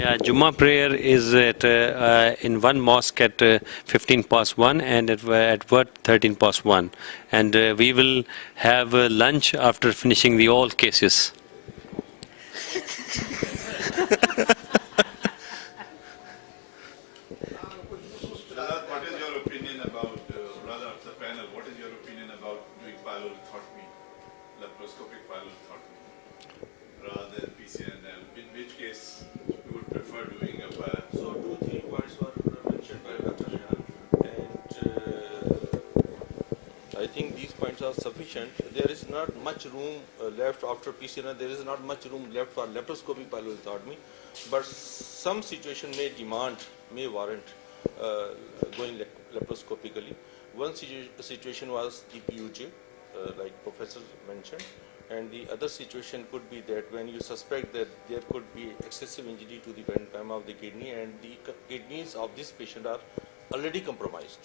Yeah, Jummah prayer is in one mosque at 15 past 1 and at Wat 13 past 1. And we will have lunch after finishing the all cases. What is your opinion about, brother of the panel, what is your opinion about doing pyelolithotomy, laparoscopic pyelolithotomy, rather than PCNL? In which case you would prefer doing a So 2-3 points were mentioned by Dr. Rehan, and I think these points are sufficient. There is not much room left after PCNL. There is not much room left for laparoscopic pyelolithotomy, but some situation may warrant going laparoscopically. One situation was the PUJ, like Professor mentioned, and the other situation could be that when you suspect that there could be excessive injury to the parenchyma of the kidney and the kidneys of this patient are already compromised.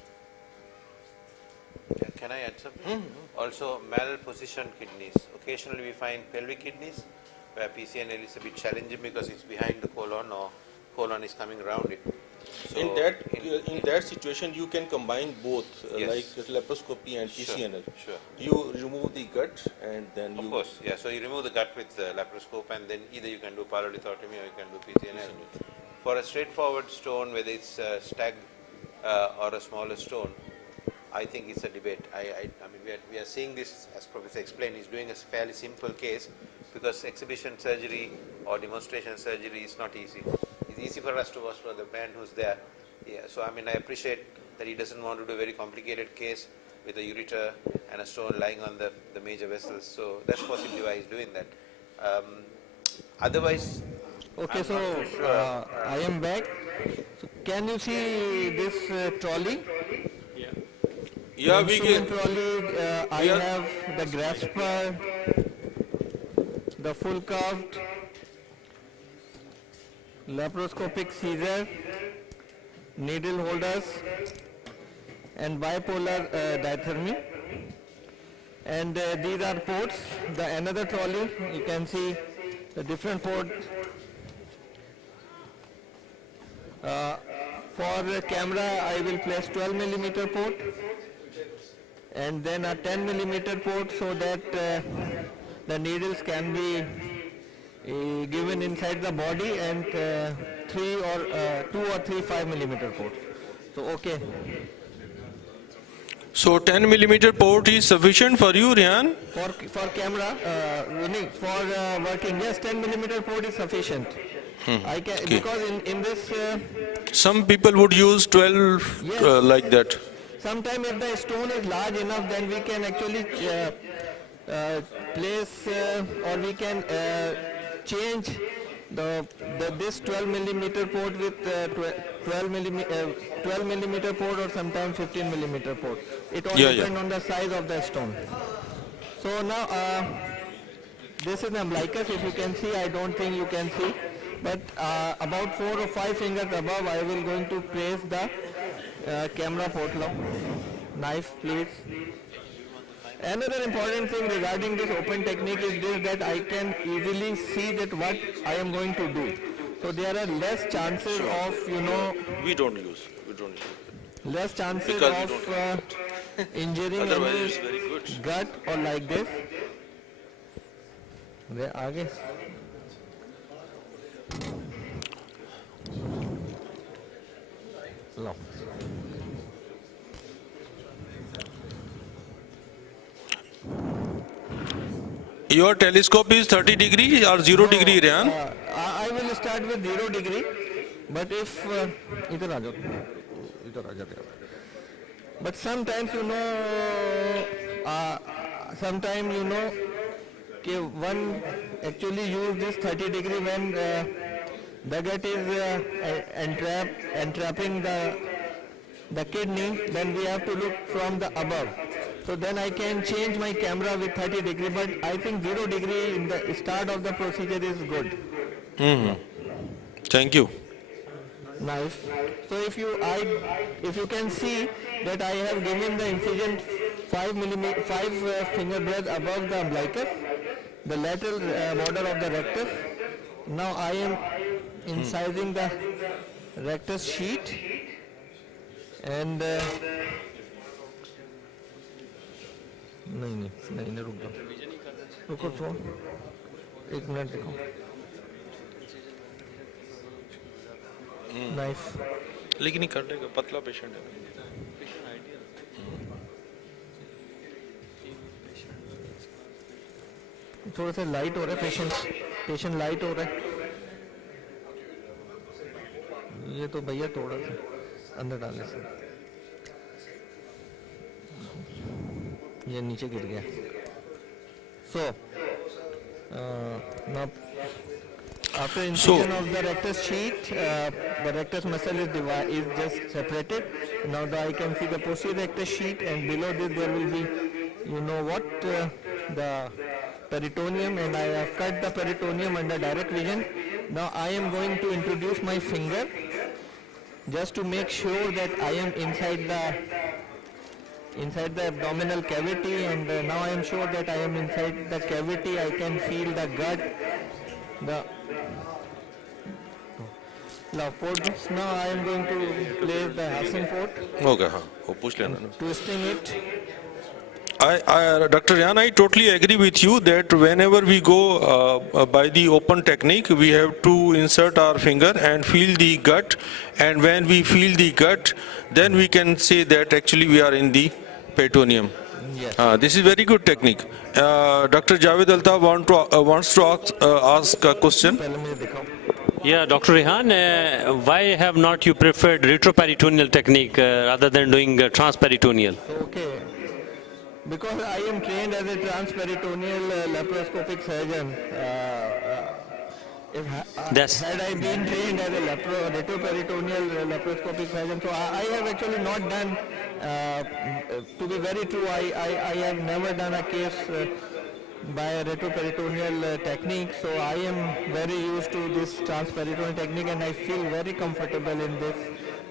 Can I add something? Also, malpositioned kidneys. Occasionally we find pelvic kidneys where PCNL is a bit challenging because it's behind the colon or colon is coming around it. So in that situation, you can combine both, yes, like laparoscopy and PCNL. Sure. You remove the gut and then Of course, yeah. So you remove the gut with the laparoscope, and then either you can do pyelolithotomy or you can do PCNL. For a straightforward stone, whether it's a stag or a smaller stone, I think it's a debate. I mean, we are seeing this, as Professor explained, he's doing a fairly simple case because exhibition surgery or demonstration surgery is not easy. It's easy for us to watch for the man who's there. Yeah, so I mean, I appreciate that he doesn't want to do a very complicated case with a ureter and a stone lying on the major vessels. So that's possibly why he's doing that. Otherwise, okay, so I am back. So can you see this trolley? yeah, we Instrument can. trolley. I have the grasper, the full curved, laparoscopic Caesar, needle holders, and bipolar diathermy. And these are ports. The another trolley, you can see the different port. For the camera, I will place 12 millimeter port, and then a 10 millimeter port so that the needles can be given inside the body, and 2 or 3 5 millimeter ports. So okay. So 10 millimeter port is sufficient for you, Rehan? For camera, for working, yes, 10 millimeter port is sufficient. I can, Okay. because in this. Some people would use 12 Yes. like that. Sometimes if the stone is large enough, then we can actually place or we can change this 12 millimeter port with 12 millimeter port, or sometimes 15 millimeter port. It all depends on the size of the stone. So now this is the umbilicus. If you can see, I don't think you can see, but about 4 or 5 fingers above, I will going to place the camera port now. Knife, please. Another important thing regarding this open technique is this, that I can easily see that what I am going to do. So there are less chances of, We don't use. less chances Because of injuring Otherwise it's very any good. gut or like this. There, आगे. लो. Your telescope is 30 degree or 0 degree, Rehan? I will start with 0 degree, but if इधर आ जाओ, but sometimes one actually use this 30 degree when the gut is entrapping the kidney, then we have to look from the above. So then I can change my camera with 30 degree, but I think 0 degree in the start of the procedure is good. Thank you. Knife. So if you can see that I have given the incision 5 finger breadth above the umbilicus, the lateral border of the rectus. Now I am incising the rectus sheet and नहीं रुको थोड़ा 1 minute देखो knife लेकिन नहीं कर लेगा, पतला patient है। थोड़ा सा लाइट हो रहा है, पेशेंट लाइट हो रहा है। ये तो भैया थोड़ा सा अंदर डालने से ये नीचे गिर गया। So now after incision of the rectus sheet, the rectus muscle is just separated. Now I can see the posterior rectus sheet, and below this there will be, the peritoneum, and I have cut the peritoneum under direct vision. Now I am going to introduce my finger just to make sure that I am inside the abdominal cavity, and now I am sure that I am inside the cavity. I can feel the gut, now for this, now I am going to place the Hassan port. Okay, हाँ, वो पूछ लेना ना। Twisting it. Dr. Ryan, I totally agree with you that whenever we go by the open technique, we have to insert our finger and feel the gut, and when we feel the gut, then we can say that actually we are in the peritoneum. Yes. This is very good technique. Dr. Javed Altaf wants to ask a question. पहले मुझे दिखाओ। Yeah, Dr. Rehan, why have not you preferred retroperitoneal technique rather than doing transperitoneal? Okay. Because I am trained as a transperitoneal laparoscopic surgeon. Had I been trained as a retroperitoneal laparoscopic surgeon, so I have actually not done, to be very true, I have never done a case by a retroperitoneal technique, so I am very used to this transperitoneal technique, and I feel very comfortable in this